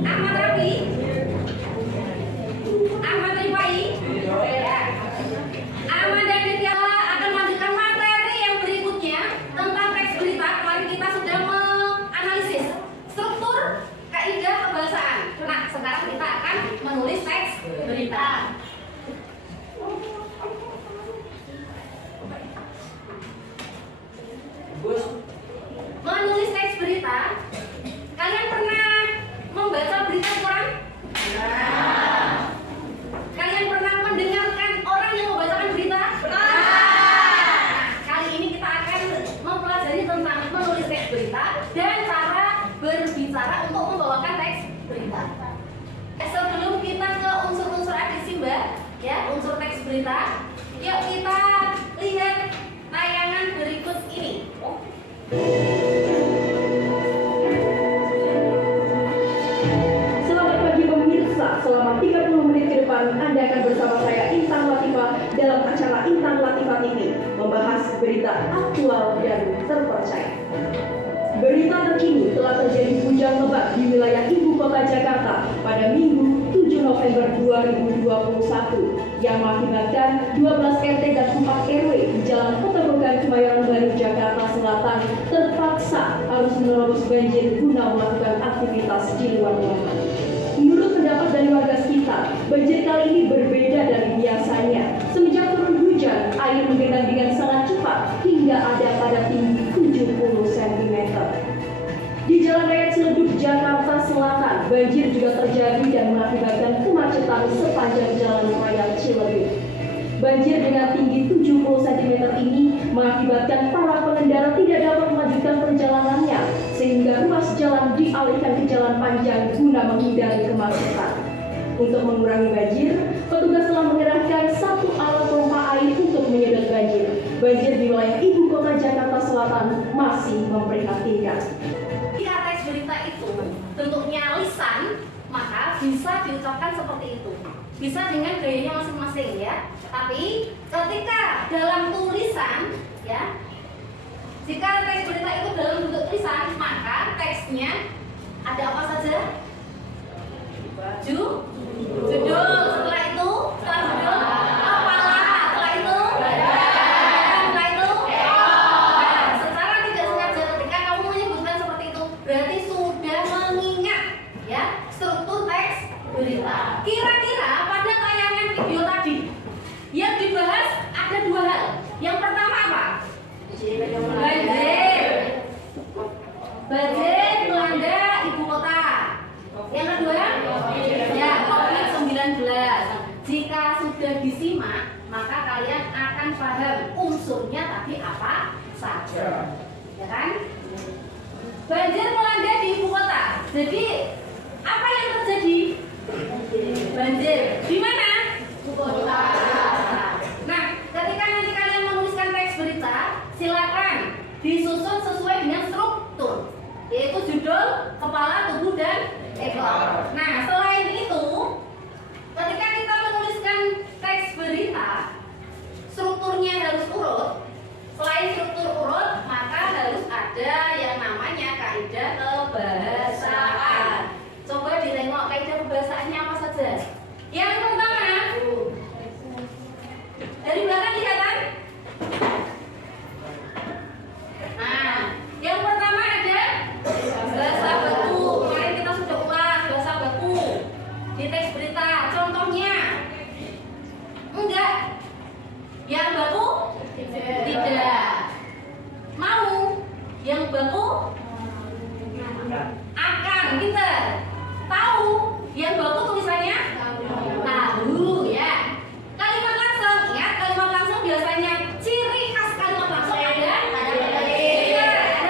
Ahmad Rafi, Ahmad Rifai, Ahmad dan Ditya akan melanjutkan materi yang berikutnya tentang teks berita. Kemarin kita sudah menganalisis struktur kaidah kebahasaan. Nah, sekarang kita akan menulis teks berita. Menulis teks berita, kalian pernah membaca berita koran? Kalian pernah mendengarkan orang yang membacakan berita? Nah, kali ini kita akan mempelajari tentang menulis teks berita dan cara berbicara untuk membawakan teks berita. Sebelum kita ke unsur-unsur adisi, Mbak, ya, unsur teks berita, yuk kita lihat tayangan berikut ini. Selamat pagi pemirsa, selama 30 menit ke depan Anda akan bersama saya Intan Latifah dalam acara Intan Latifah TV, membahas berita aktual dan terpercaya. Berita terkini telah terjadi hujan lebat di wilayah ibu kota Jakarta pada Minggu 7 November 2021 yang mengakibatkan 12 RT dan 4 RW di Jalan Petamburan Kemayoran Baru Jakarta Selatan terpaksa harus menerobos banjir guna melakukan aktivitas di luar ruangan. Menurut pendapat dari warga sekitar, banjir kali ini berbeda dari biasanya. Semenjak turun hujan, air menggenang dengan sangat cepat hingga ada pada tinggi 70 cm. Di Jalan Raya Ciledug, Jakarta Selatan, banjir juga terjadi dan mengakibatkan kemacetan sepanjang Jalan Raya Ciledug. Banjir dengan tinggi 70 cm ini mengakibatkan para pengendara tidak dapat melanjutkan perjalanannya, sehingga ruas jalan dialihkan ke jalan panjang guna menghindari kemacetan. Untuk mengurangi banjir, petugas telah mengerahkan satu alat pompa air untuk menyedot banjir. Banjir di wilayah ibu kota Jakarta Selatan masih memprihatinkan. Jika teks berita itu bentuknya lisan, maka bisa diucapkan seperti itu. Bisa dengan gayanya masing-masing, ya. Tapi ketika dalam tulisan, ya, jika teks berita itu dalam bentuk tulisan, maka teksnya ada apa saja? Judul. Setelah itu, setelah judul, apalah. Setelah itu, setelah itu, nah, secara tidak sengaja ketika kamu menyebutkan seperti itu, berarti sudah mengingat, ya, struktur teks berita. Kira-kira pada tayangan video tadi yang dibahas ada dua hal. Yang pertama apa? Banjir melanda ibu kota. Yang kedua, ya, COVID-19. Jika sudah disimak, maka kalian akan paham unsurnya tadi apa saja, ya kan? Banjir melanda di ibu kota. Jadi apa yang terjadi? Banjir di mana? Ibu kota. Nah, ketika nanti kalian menuliskan teks berita, silakan disusun sesuai dengan struktur, yaitu judul, kepala, tubuh, dan ekor. Nah, selain itu, ketika kita menuliskan teks berita, strukturnya harus urut. Selain struktur urut, maka harus ada yang namanya kaidah kebahasaan. Coba ditengok kaidah kebahasaannya apa saja. Yang pertama, dari belakang kelihatan? Nah, yang pertama ada bahasa baku. Kemarin kita sudah ulas bahasa baku di teks berita. Contohnya, enggak. Yang baku? Tidak. Mau? Yang baku? Akan. Pintar. Tahu? Yang baku tulisannya? Tahu, ya. Kalimat langsung, ya. Kalimat langsung biasanya ciri khas kalimat langsung ada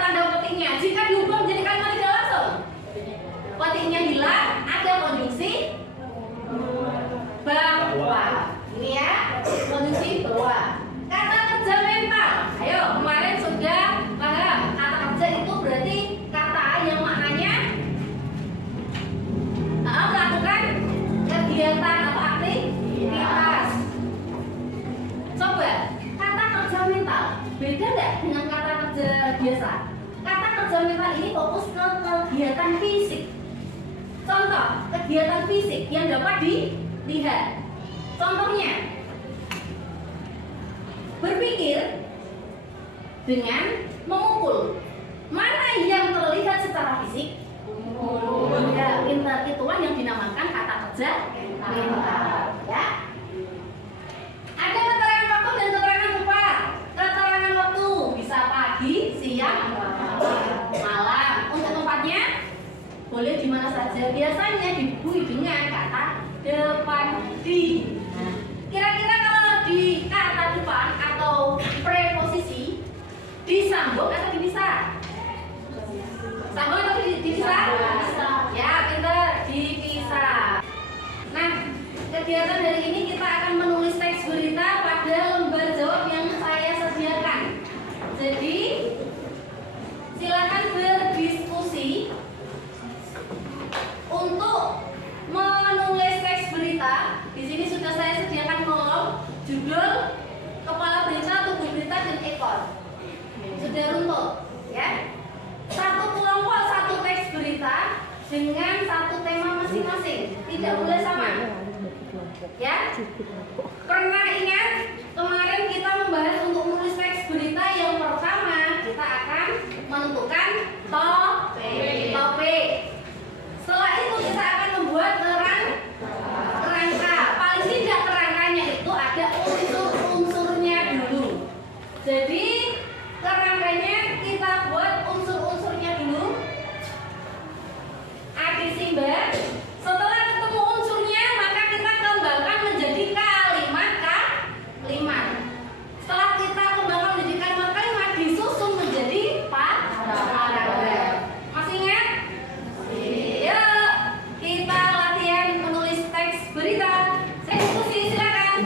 tanda petiknya. Jika diubah menjadi kalimat tidak langsung, petiknya hilang, ada konjungsi bahwa. Ini ya, konjungsi bahwa. Kata kerja mental. Ayo, kemarin sudah paham. Kata kerja itu berarti kata yang maknanya melakukan kegiatan atau aktivitas. Coba, kata kerja mental beda nggak dengan kata kerja biasa? Kata kerja mental ini fokus ke kegiatan fisik. Contoh, kegiatan fisik yang dapat dilihat. Contohnya, berpikir dengan memukul. Mana yang terlihat secara fisik? Ya, pintar. Itulah yang dinamakan kata kerja pintar. Ya. Ada keterangan waktu dan keterangan tempat. Keterangan waktu bisa pagi, siang, malam. Untuk tempatnya boleh di mana saja. Biasanya dibui dengan kata depan di. Kira-kira kalau di kata depan atau preposisi disambung atau dipisah? Sambung atau dipisah? Ya, pintar, dipisah. Nah, kegiatan hari ini kita akan menulis teks berita pada lembar jawab yang saya sediakan. Jadi, silakan berdiskusi untuk menulis teks berita. Di sini sudah saya sediakan kolom, judul, kepala berita, tubuh berita, dan ekor. Sudah runtut, ya. Satu kelompok, satu teks berita dengan satu tema masing-masing. Tidak boleh sama. Ya. Pernah ingat kemarin kita membahas untuk menulis teks berita yang pertama kita akan menentukan topik. Setelah itu kita akan membuat kerangka. Paling tidak kerangkanya itu ada unsur-unsurnya dulu. Jadi kerangkanya kita buat unsur-unsurnya dulu. Adik Simba. Setelah ketemu unsurnya, maka kita kembangkan menjadi kalimat. Setelah kita kembangkan menjadi kalimat, disusun menjadi paragraf. Masih ingat? Yuk, kita latihan menulis teks berita. Saya diskusi, silakan.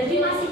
Jadi masih